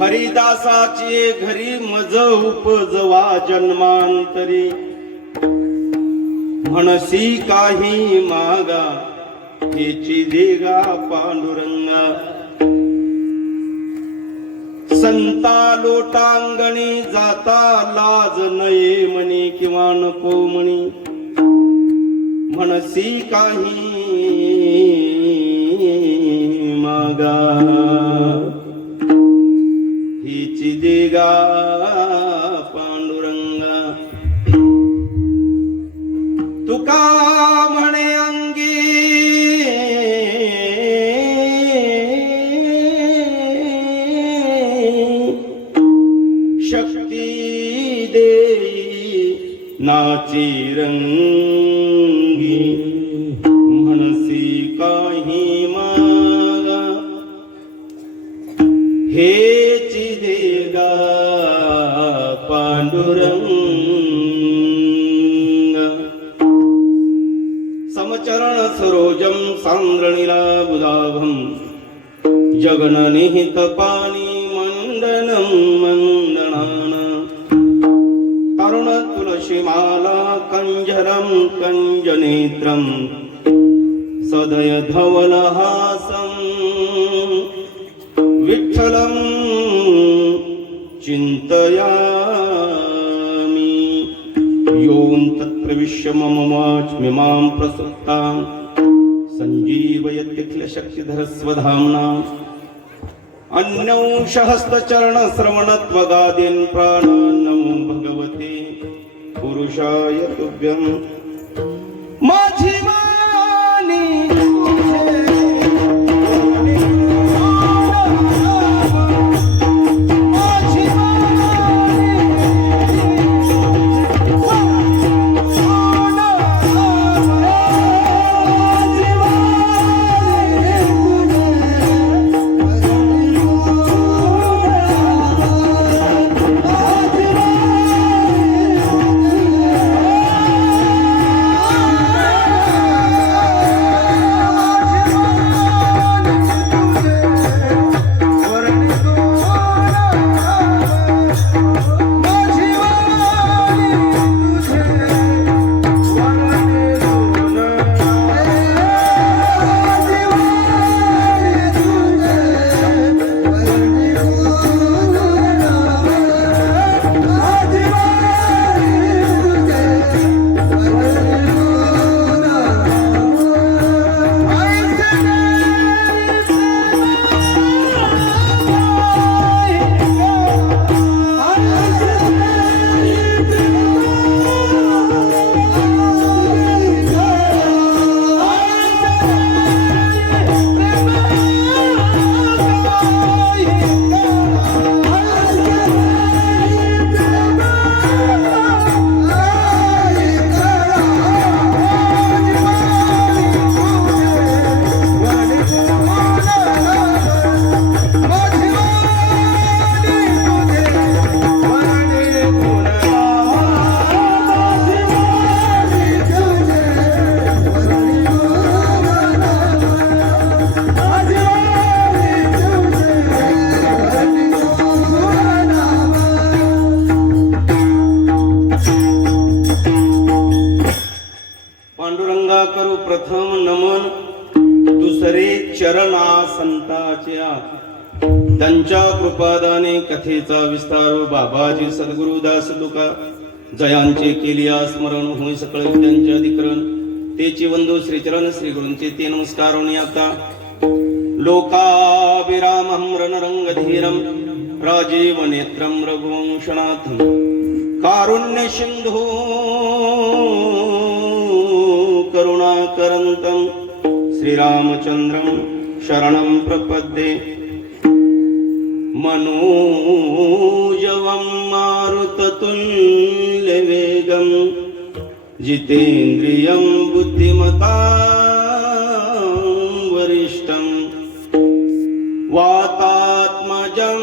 हरिदासाची घरी मज उपजवा जन्मांतरी म्हणसी काही मागा हेची देगा पांडुरंगा संता लोटांगणी जाता लाज नये म्हणी किंवा नको म्हणी म्हणसी काही मागा हिची देगा पांडुरंगा तुका म्हणे अंगी शक्ती देई नाची रंगी म्हणसी काही मागा हेची देगा पांडुरंग समचरण सरोजम सांद्रणीला बुधाभम जगननिहित पाणी मंडनं मंडनान तरुण तुलसीमाला कंजरं कंजनेत्रं सदय धवलहासं विठ्ठलं चिन्तयामि यों तत्प्रविश्य मम वाचमिमां प्रसुप्तां सञ्जीवयत्यखिलशक्तिधरस्वधाम्ना अन्यंशहस्तचरणश्रवणत्वगादीन् प्राणान् नमो भगवते पुरुषाय तुभ्यं माझी वाणी पांडुरंगा करू प्रथम नमन दुसरे चरणा संताच्या त्यांच्या कृपादाने कथेचा विस्तार बाबाजी सद्गुरुदास तुका जयांचे केलिया स्मरण होई सकळ त्यांचे अधिकरण तेची वंदू श्रीचरण श्री गुरूंचे ते नमस्कार आता लोकाभिरामं रणरंगधीरं राजीव नेत्रं रघुवंशनाथं कारुण्य सिंधु करुणाकरन्तं श्रीरामचन्द्रं शरणं प्रपद्ये मनोजवं मारुततुल्यवेगं जितेन्द्रियं बुद्धिमतां वरिष्ठं वातात्मजं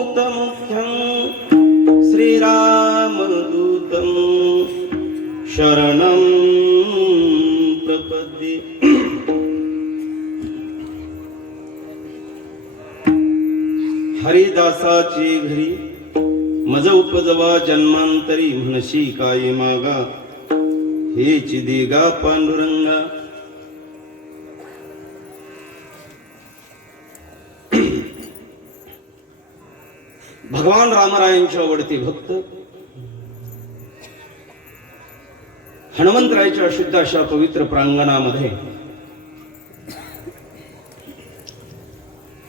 वानरयूतमुख्यं श्रीरामदूतं शरणं प्रपद्ये हरिदासाचे घरी मज उपजवा जन्मांतरी म्हणशी काय मागा हेच देगा पांडुरंगा. भगवान रामरायांच्या आवडते भक्त हनुमंतरायाच्या अशुद्ध अशा पवित्र प्रांगणामध्ये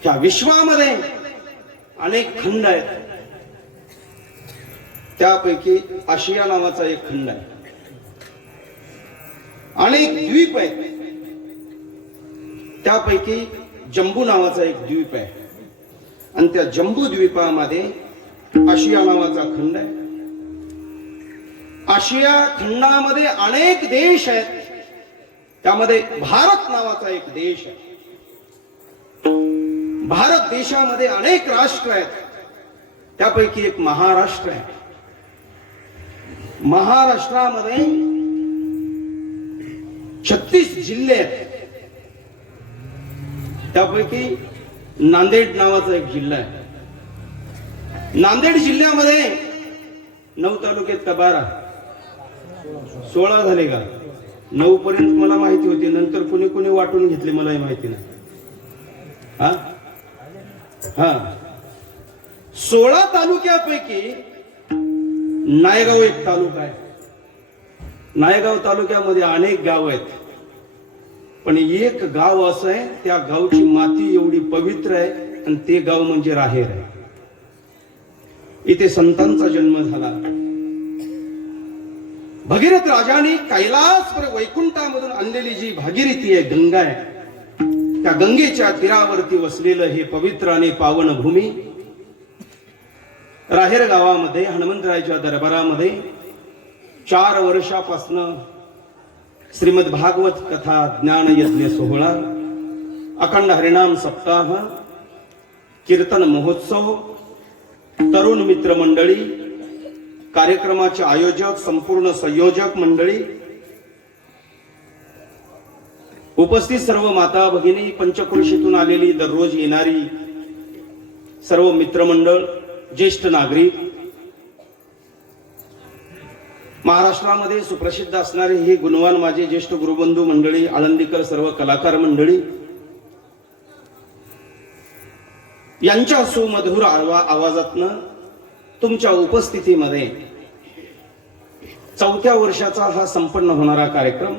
त्या विश्वामध्ये अनेक खंड आहेत. त्यापैकी आशिया नावाचा एक खंड आहे. अनेक द्वीप आहेत. त्यापैकी जम्बू नावाचा एक द्वीप आहे. आणि त्या जम्बू द्वीपामध्ये आशिया नावाचा खंड आहे. आशिया खंडामध्ये अनेक देश आहेत. त्यामध्ये भारत नावाचा एक देश आहे. भारत देशामध्ये अनेक राष्ट्र आहेत. त्यापैकी एक महाराष्ट्र आहे. महाराष्ट्रामध्ये 36 जिल्हे आहेत. त्यापैकी नांदेड नावाचा एक जिल्हा आहे. नांदेड जिल्ह्यामध्ये 9 तालुक्यात का 12? 16 झाले का? 9 पर्यंत मला माहिती होती. नंतर कुणी कुणी वाटून घेतले मलाही माहिती नाही. हा हा 16 तालुक्यापैकी नायगाव एक तालुका आहे. नायगाव तालुक्यामध्ये अनेक गाव आहेत. पण एक गाव असं आहे, त्या गावची माती एवढी पवित्र आहे आणि ते गाव म्हणजे राहेर आहे. इथे संतांचा जन्म झाला. भगीरथ राजाने कैलासवर वैकुंठामधून आणलेली जी भागीरथी आहे, गंगा आहे, त्या गंगेच्या तीरावरती वसलेलं हे पवित्र आणि पावन भूमी राहेर गावामध्ये हनुमंतरायाच्या दरबारामध्ये 4 वर्षापासून श्रीमद भागवत कथा ज्ञान यज्ञ सोहळा, अखंड हरिनाम सप्ताह, कीर्तन महोत्सव, तरुण मित्र मंडळी, कार्यक्रमाचे आयोजक, संपूर्ण संयोजक मंडळी, उपस्थित सर्व माता भगिनी, पंचक्रोशीतून आलेली दररोज येणारी सर्व मित्रमंडळ, ज्येष्ठ नागरिक, महाराष्ट्रामध्ये सुप्रसिद्ध असणारे हे गुणवान माझे ज्येष्ठ गुरुबंधू मंडळी, आळंदीकर सर्व कलाकार मंडळी, यांच्या सुमधुर आवाजातनं तुमच्या उपस्थितीमध्ये 4थ्या वर्षाचा हा संपन्न होणारा कार्यक्रम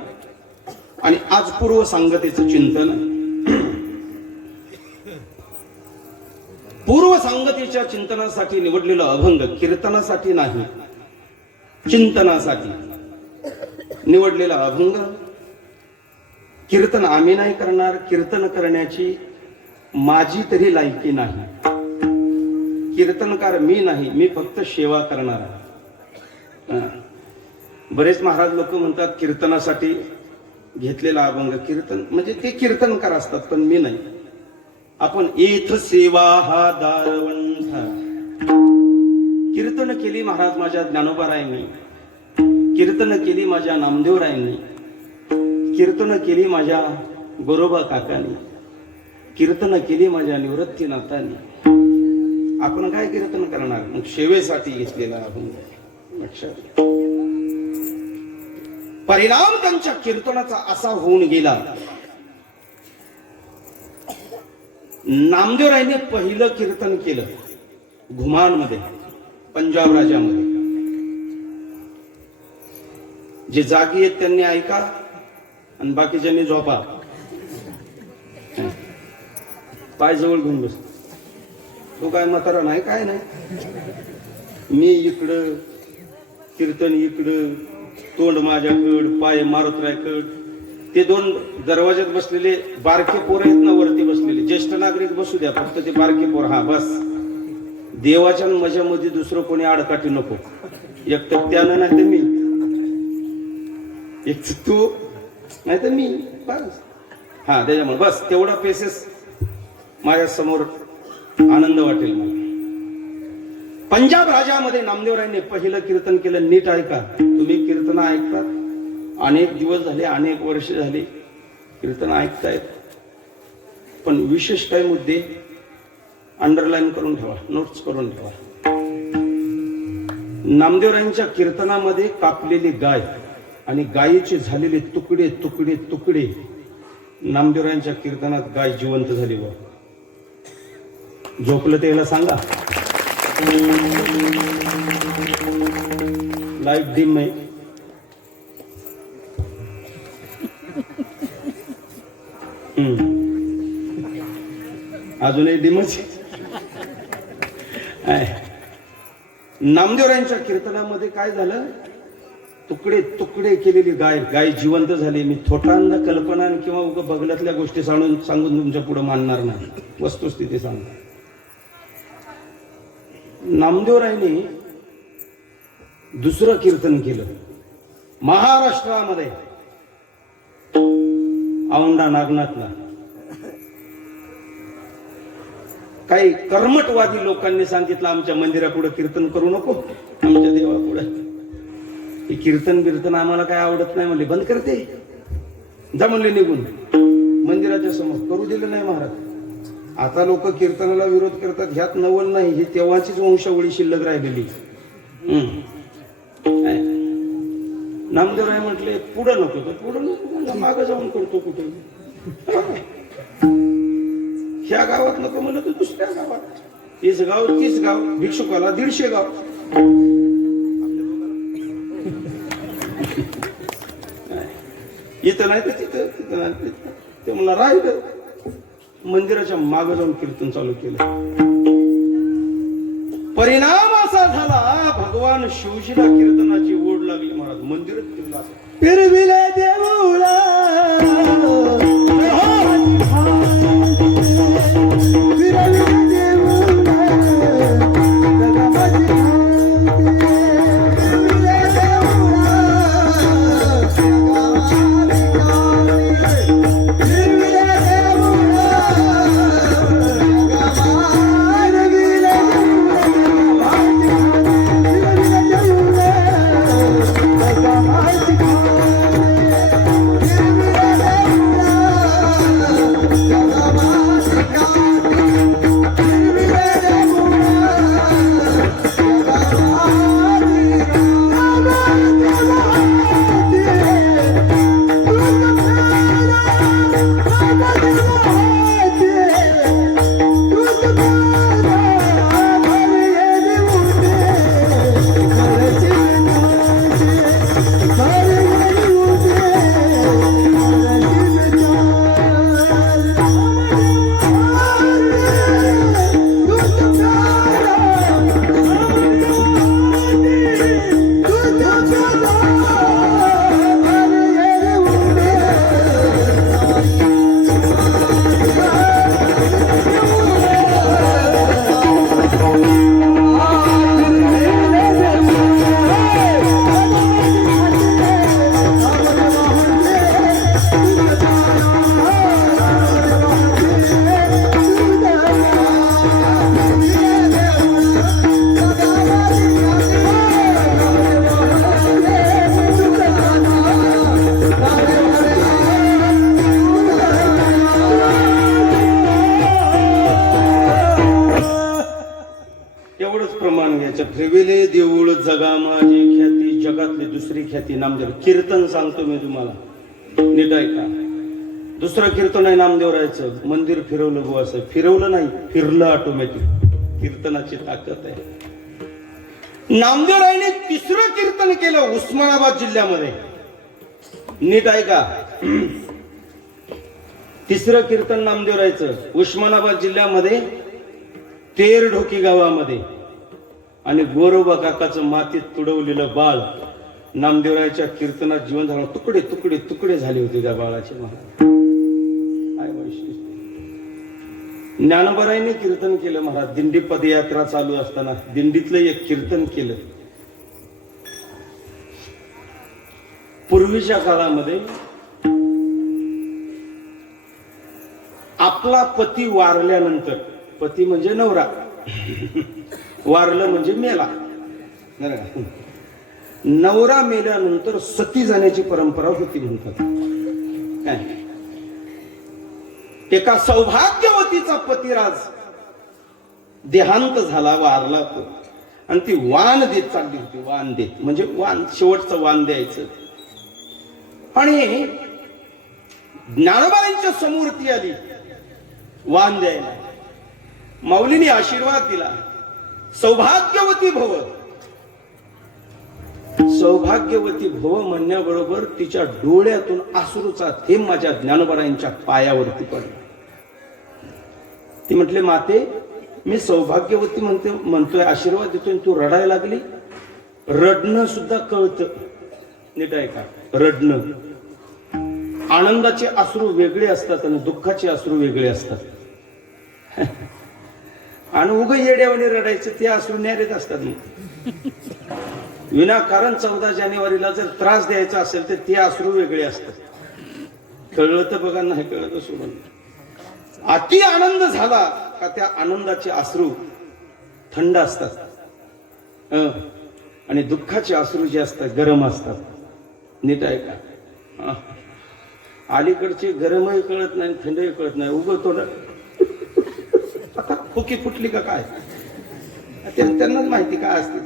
आणि आज पूर्व सांगतेचं चिंतन. पूर्व सांगतेच्या चिंतनासाठी निवडलेलं अभंग, कीर्तनासाठी नाही, चिंतनासाठी निवडलेला अभंग. कीर्तन आम्ही नाही करणार, कीर्तन करण्याची माझी तरी लायकी नाही. कीर्तनकार मी नाही, मी फक्त सेवा करणार. बरेच महाराज लोक म्हणतात कीर्तनासाठी घेतलेला अभंग. कीर्तन म्हणजे ते कीर्तनकार असतात, पण मी नाही. आपण येथ सेवा हा दारवंथा. कीर्तन केली महाराज माझ्या ज्ञानोबारायांनी, कीर्तन केली माझ्या नामदेवरायांनी, कीर्तन केली माझ्या गोरोबा काकांनी, कीर्तन केली माझ्या निवृत्तीनाथांनी. आपण काय कीर्तन करणार? मग सेवेसाठी घेतलेला अभंग. लक्षात. परिणाम त्यांच्या कीर्तनाचा असा होऊन गेला, नामदेवरायांनी पहिलं कीर्तन केलं घुमानमध्ये, पंजाब राज्यामध्ये. जे जागी आहेत त्यांनी ऐका आणि बाकीच्यांनी झोपा. पाय जवळ घेऊन बस. तो काय म्हातारा नाही, काय नाही. मी इकडं कीर्तन इकडं, तोंड माझ्याकड, पाय मारुतरायकड. ते 2 दरवाज्यात बसलेले बारके पोर आहेत ना, वरती बसलेले. ज्येष्ठ नागरिक बसू द्या, फक्त ते बारके पोर. हा बस. देवाच्या मजामध्ये दुसरं कोणी आडकाठी नको. एक तर त्यानं नाही तर मी, एक तू नाही तर मी, बस. हा त्याच्यामुळे बस तेवढा पेसेस माझ्या समोर आनंद वाटेल मला. पंजाब राज्यामध्ये नामदेवरायांनी पहिलं कीर्तन केलं. नीट ऐका. तुम्ही कीर्तन ऐकतात, अनेक दिवस झाले, अनेक वर्ष झाले कीर्तन ऐकतायत, पण विशेष काही मुद्दे अंडरलाईन करून ठेवा, नोट्स करून ठेवा. नामदेवरायांच्या कीर्तनामध्ये कापलेली गाय आणि गायीचे झालेले तुकडे तुकडे तुकडे. नामदेवरायांच्या कीर्तनात गाय जिवंत झाली. व झोपलं त्याला सांगा. लाईट डिम आहे. अजूनही डिमच. नामदेवरायांच्या कीर्तनामध्ये काय झालं, तुकडे तुकडे केलेली गाय, गाय जिवंत झाली. मी थोटांदा कल्पना किंवा उगा बगलातल्या गोष्टी सांगून तुमच्या पुढे मानणार नाही, वस्तुस्थिती सांगणार. नामदेवरायांनी दुसरं कीर्तन केलं महाराष्ट्रामध्ये, औंढा नागनाथला. काही कर्मटवादी लोकांनी सांगितलं आमच्या मंदिरापुढे कीर्तन करू नको, आमच्या देवापुढे हे कीर्तन बिर्तन आम्हाला काय आवडत नाही म्हणले, बंद करते जा म्हणले निघून. मंदिराच्या समोर करू दिलं नाही महाराज. आता लोक कीर्तनाला विरोध करतात, ह्यात नवल नाही, ही तेव्हाचीच वंशावळी शिल्लक राहिलेली. नामदेवराय म्हटले पुढं नको, तर पुढं नको, मागं जाऊन करतो कुठे. ह्या गावात नको म्हणलं तर दुसऱ्या गावात, 30 गाव 30 गाव, भिक्षुकाला 150 गाव. इथं नाही तर तिथं, तिथं नाही तिथं. ते मला राहिलं. मंदिराच्या मागं जाऊन कीर्तन चालू केलं. परिणाम असा झाला, भगवान शिवजीला कीर्तनाची ओढ लागली महाराज. मंदिरात फिरला, फिरविले देऊळा, फिरविले देऊळ जगा माझी ख्याती, जगातली दुसरी ख्याती नामदेव. कीर्तन सांगतो मी तुम्हाला, नीट ऐका. दुसरं कीर्तन आहे नामदेवरायचं, मंदिर फिरवलं गो. असं फिरवलं नाही, फिरलं ऑटोमॅटिक. कीर्तनाची ताकद आहे. नामदेवरायने तिसरं कीर्तन केलं उस्मानाबाद जिल्ह्यामध्ये. नीट ऐका, तिसरं कीर्तन नामदेवरायचं उस्मानाबाद जिल्ह्यामध्ये तेरढोकी गावामध्ये. आणि गोरोबा काकाचं मातीत तुडवलेलं बाळ नामदेवरायाच्या कीर्तनात जीवन झालं. तुकडे तुकडे तुकडे झाले होते त्या बाळाचे. काय वैशिष्ट्य. ज्ञानोबारायांनी कीर्तन केलं महाराज. दिंडी पदयात्रा चालू असताना दिंडीतलं एक कीर्तन केलं. पूर्वीच्या काळामध्ये आपला पती वारल्यानंतर, पती म्हणजे नवरा, वारलं म्हणजे मेला, नवरा मेल्यानंतर सती जाण्याची परंपरा होती म्हणतात. काय, एका सौभाग्यवतीचा पतिराज देहांत झाला, वारला तो. आणि ती वाण देत चालली होती, वाण देत म्हणजे वाण, शेवटचं वाण द्यायचं. आणि ज्ञानोबांच्या समोर ती आली वाण द्यायला. माऊलीने आशीर्वाद दिला, सौभाग्यवती भव. सौभाग्यवती भव म्हणण्याबरोबर तिच्या डोळ्यातून अश्रूचा थेंब माझ्या ज्ञानोबांच्या पायावरती पडला. ती म्हटले, माते मी सौभाग्यवती म्हणतोय, आशीर्वाद देतोय, तू रडायला लागली. रडणं सुद्धा कळतं, नीट आहे का? रडणं, आनंदाचे अश्रू वेगळे असतात आणि दुःखाचे अश्रू वेगळे असतात. आणि उग येड्यावाने रडायचं, ते अश्रू न्यारेच असतात. विनाकारण 14 जानेवारीला जर त्रास द्यायचा असेल तर ते अश्रू वेगळे असतात. कळलं तर बघा, नाही कळलं तर सोडून. अति आनंद झाला का त्या आनंदाचे अश्रू थंड असतात आणि दुःखाचे अश्रू जे असतात गरम असतात. नीट आहे का? अलीकडचे गरमही कळत नाही, थंडही कळत नाही, उगं थोडं आता खोकी फुटली का काय, त्यांनाच माहिती काय असते.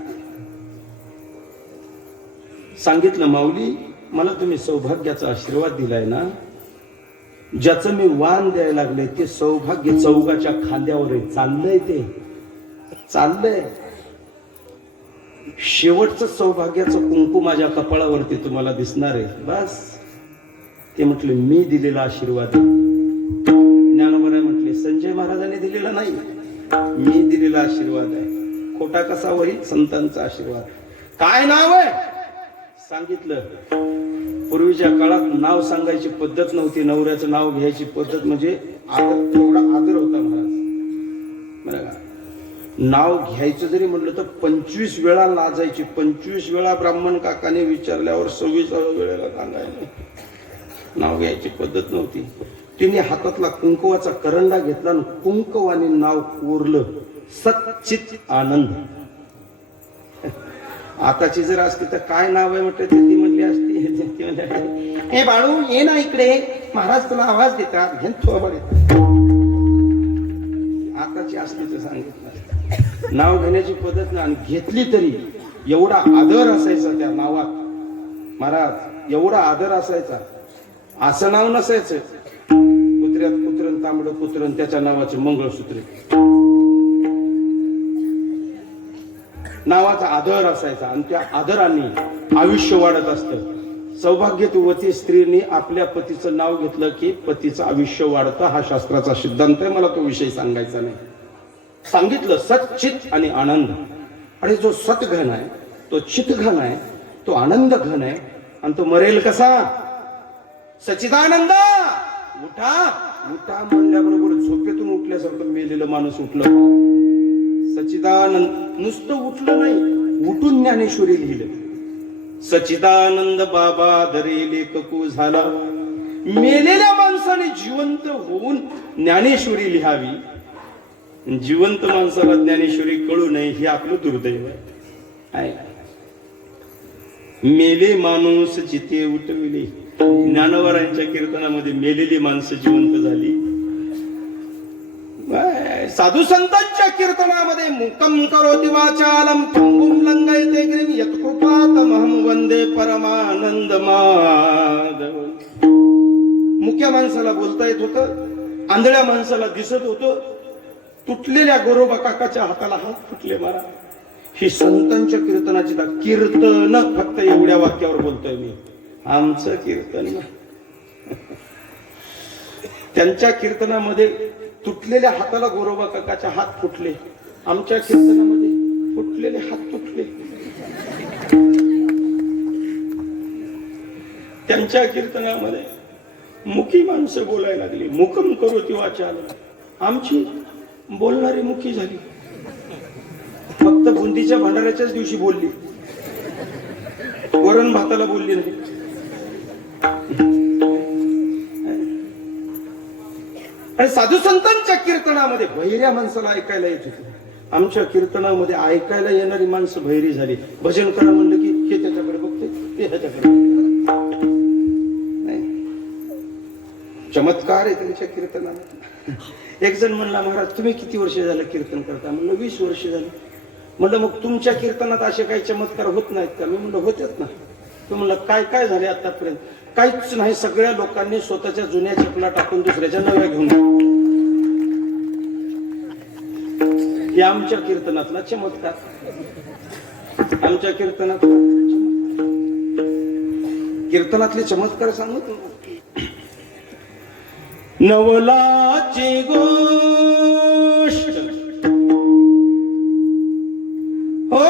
सांगितलं, माऊली मला तुम्ही सौभाग्याचा आशीर्वाद दिलाय ना, ज्याचं मी वाण द्यायला लागले ते सौभाग्य चौगाच्या खांद्यावर आहे. चाललंय, ते चाललंय. शेवटचं सौभाग्याचं कुंकू माझ्या कपाळावरती तुम्हाला दिसणार आहे. बस. ते म्हटले, मी दिलेला आशीर्वाद. ज्ञानोबा म्हटले, संजय महाराजांनी दिलेला नाही, मी दिलेला आशीर्वाद आहे. खोटा कसा होईल? संतांचा आशीर्वाद. काय नाव आहे? सांगितलं. पूर्वीच्या काळात नाव सांगायची पद्धत नव्हती, नवऱ्याचं नाव घ्यायची पद्धत म्हणजे आदर, एवढा आदर होता महाराज. बरं का? नाव घ्यायचं जरी म्हटलं तर 25 वेळा लाजायची. 25 वेळा ब्राह्मण काकाने विचारल्यावर 26व्या वेळेला सांगायला. नाव घ्यायची पद्धत नव्हती. तिने हातातला कुंकवाचा करंडा घेतला आणि कुंकवाने नाव कोरलं, सच्चित आनंद. आताची जर असती तर काय नाव आहे म्हटलं, ती म्हणली असती, हे बाळू ये ना इकडे, महाराज तुला आवाज देतात. आताची असती तर सांगितलं. नाव घेण्याची पद्धत ना, आणि घेतली तरी एवढा आदर असायचा त्या नावात. महाराज एवढा आदर असायचा. असं नाव नसायचं, कुत्र्यात कुत्रन, तांबड कुत्रन, त्याच्या नावाचे मंगळसूत्र. नावाचा आदर असायचा आणि त्या आदराने आयुष्य वाढत असतं. सौभाग्यवती स्त्रीने आपल्या पतीचं नाव घेतलं की पतीचं आयुष्य वाढतं. हा शास्त्राचा सिद्धांत आहे. मला तो विषय सांगायचा नाही. सांगितलं सच्चित आणि आनंद. आणि जो सतघन आहे, तो चितघन आहे, तो आनंद घन आहे. आणि तो मरेल कसा? सच्चिदानंद. उठा उठा म्हणल्याबरोबर झोपेतून उठल्यासारखं मेलेलं माणूस उठलं. सच्चिदानंद नुसतं उठलं नाही, उठून ज्ञानेश्वरी लिहिलं. सच्चिदानंद बाबा धरे लेखकू झाला. मेलेल्या माणसाने जिवंत होऊन ज्ञानेश्वरी लिहावी. जिवंत माणसाला ज्ञानेश्वरी कळू नये हे आपलं दुर्दैव आहे. मेले माणूस जिथे उठविले. ज्ञानोबांच्या कीर्तनामध्ये मेलेली माणसं जिवंत झाली. साधू संतांच्या कीर्तनामध्ये मुकम करोति वाचालम पंगुम लंघयते गिरिम यत्कृपातमहं वंदे परमानंद माधव. मुक्या माणसाला बोलता येत होतं, आंधळ्या माणसाला दिसत होतं. तुटलेल्या गोरोबा काकाच्या हाताला हात फुटले. मारा ही संतांच्या कीर्तनाची कीर्तन फक्त एवढ्या वाक्यावर बोलतोय मी. आमचं कीर्तन त्यांच्या कीर्तनामध्ये तुटलेल्या हाताला गोरोबा काकाच्या हात फुटले. आमच्या कीर्तनामध्ये फुटलेले हात तुटले. त्यांच्या कीर्तनामध्ये मुखी माणसं बोलायला लागली. मुकम करोति वाचाल. आमची बोलणारी मुखी झाली. फक्त बुंदीच्या भंडाऱ्याच्याच दिवशी बोलली, वरण भाताला बोलली नाही. आणि साधू संतांच्या कीर्तनामध्ये बहिऱ्या माणसाला ऐकायला येत होते. आमच्या कीर्तनामध्ये ऐकायला येणारी माणसं बहिरी झाली. भजन करा म्हणलं की हे त्याच्याकडे बघते, ते ह्याच्याकडे. चमत्कार आहे त्यांच्या कीर्तनाला. एक जण म्हणला, महाराज तुम्ही किती वर्ष झालं कीर्तन करता? म्हणलं 20 वर्ष झालं. म्हणलं मग तुमच्या कीर्तनात असे काही चमत्कार होत नाहीत का? मी म्हणलं होतेच ना. तो म्हणलं काय काय झाले आतापर्यंत? काहीच नाही, सगळ्या लोकांनी स्वतःच्या जुन्या चपला टाकून दुसऱ्याच्या नव्या घेऊन. हे आमच्या कीर्तनातला चमत्कार. आमच्या कीर्तनातले चमत्कार सांगतो. नवलाची गोष्ट हो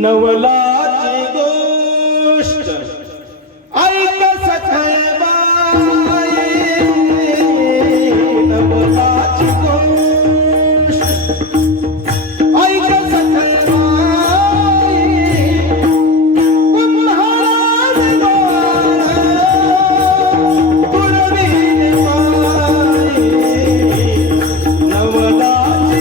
नवलाची गोष्ट ऐक सखय बाई. नवलाची गोष्ट ऐक सखय बाई. कुम्हाराज द्वार पुरवीन बाई. नवलाची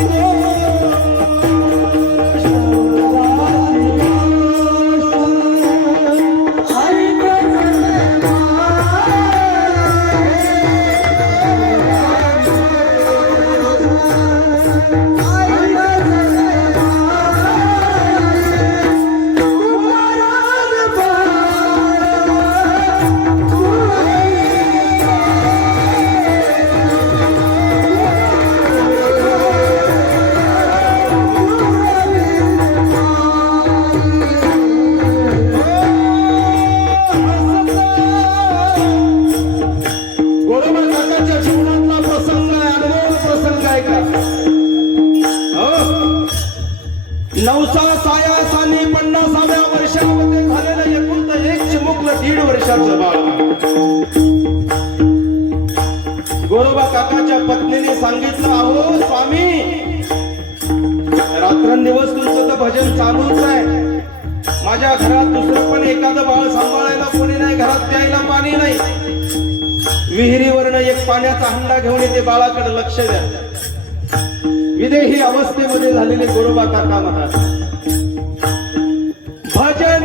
नवसा सायासानी 50व्या वर्षामध्ये झालेलं एकूण एक चिमुकलं 1.5 वर्षाचं बाळ. गोरोबा काकाच्या पत्नीने सांगितलं, अहो स्वामी, रात्रंदिवस तुमचं तर भजन चालूच आहे. माझ्या घरात दुसरं पण एखादं बाळ सांभाळायला कोणी नाही, घरात प्यायला पाणी नाही. विहिरीवरनं एक पाण्याचा हंडा घेऊन येते, बाळाकडे लक्ष द्या. विदेही अवस्थेमध्ये झालेले गोरोबा काका महाराज भजन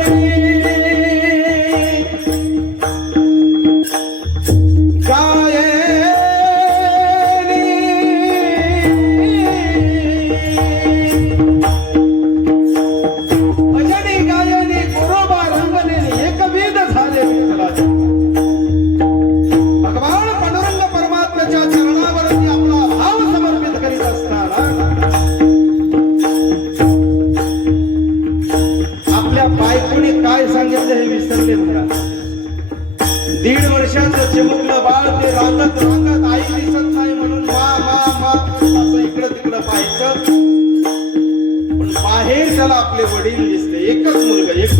गायने गोरोबा रंगने एकविध झाले. भगवान पांडुरंग परमात्म्याच्या चरणावरती आपला भाव समर्पित करीत असताना आपल्या बायकोने काय सांगितलं हे विसरले बघा. 1.5 वर्षाचं चिमुकलं बाळ ते रांगत रांगत आई दिसत नाही म्हणून मा मा मा असं इकडं तिकडं पाहायचं. पण बाहेर त्याला आपले वडील दिसले. एकच मुलगा, एक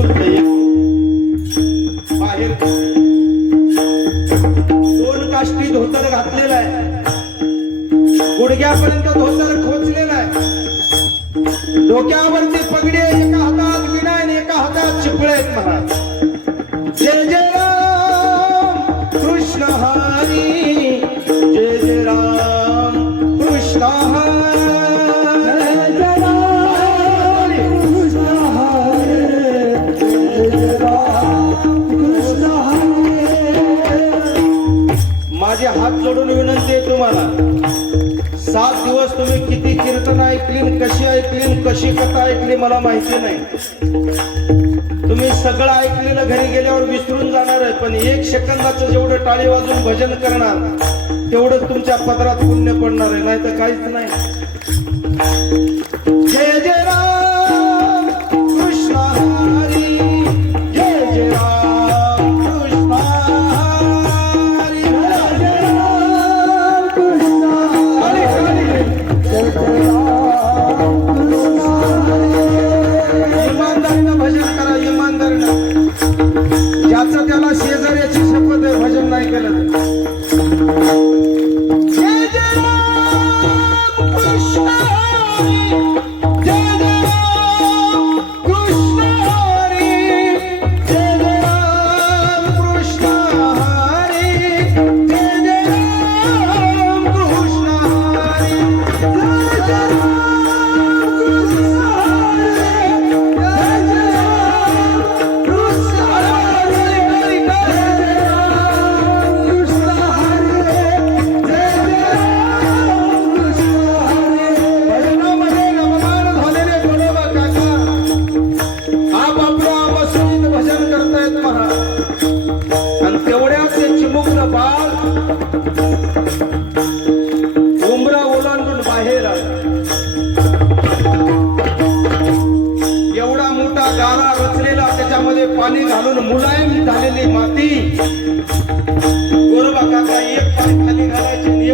बाहेर 2 काष्टी धोतर घातलेला आहे, गुडघ्यापर्यंत धोतर खोचलेला आहे, डोक्यावरती पगडी आहे, एका हातात विणा आणि एका हातात चिपळे आहेत. म्हणा जय जय राम कृष्ण हरी, जय जय राम कृष्ण हरी, जय जय राम कृष्ण हरी, जय जय राम कृष्ण हरी. माझे हात जोडून विनंती आहे तुम्हाला, 7 दिवस तुम्ही किती कीर्तन ऐकली, कशी कथा ऐकली मला माहिती नाही. तुम्ही सगळं ऐकलेलं घरी गेल्यावर विसरून जाणार आहे. पण 1 सेकंदाचं जेवढं टाळी वाजून भजन करणार तेवढं तुमच्या पदरात पुण्य पडणार आहे, नाही तर काहीच नाही. जय जय राम कृष्ण हरी, जय जय राम कृष्ण हरी, जय जय राम कृष्ण हरी, जय जय राम कृष्ण हरी. इमानदारीनं भजन करा, इमानदारीनं. ज्याचं त्याला शेजाऱ्याची शपथ आहे, भजन नाही केलं जय जय राम कृष्ण हरी. आणि तेवढ्यात ते चिमुकलं बाळ उंबरा ओलांडून बाहेर आलं. एवढा मोठा गारा रचलेला, त्याच्यामध्ये पाणी घालून मुलायम झालेली माती. गोरोबा काका एक पाय खाली घालायचे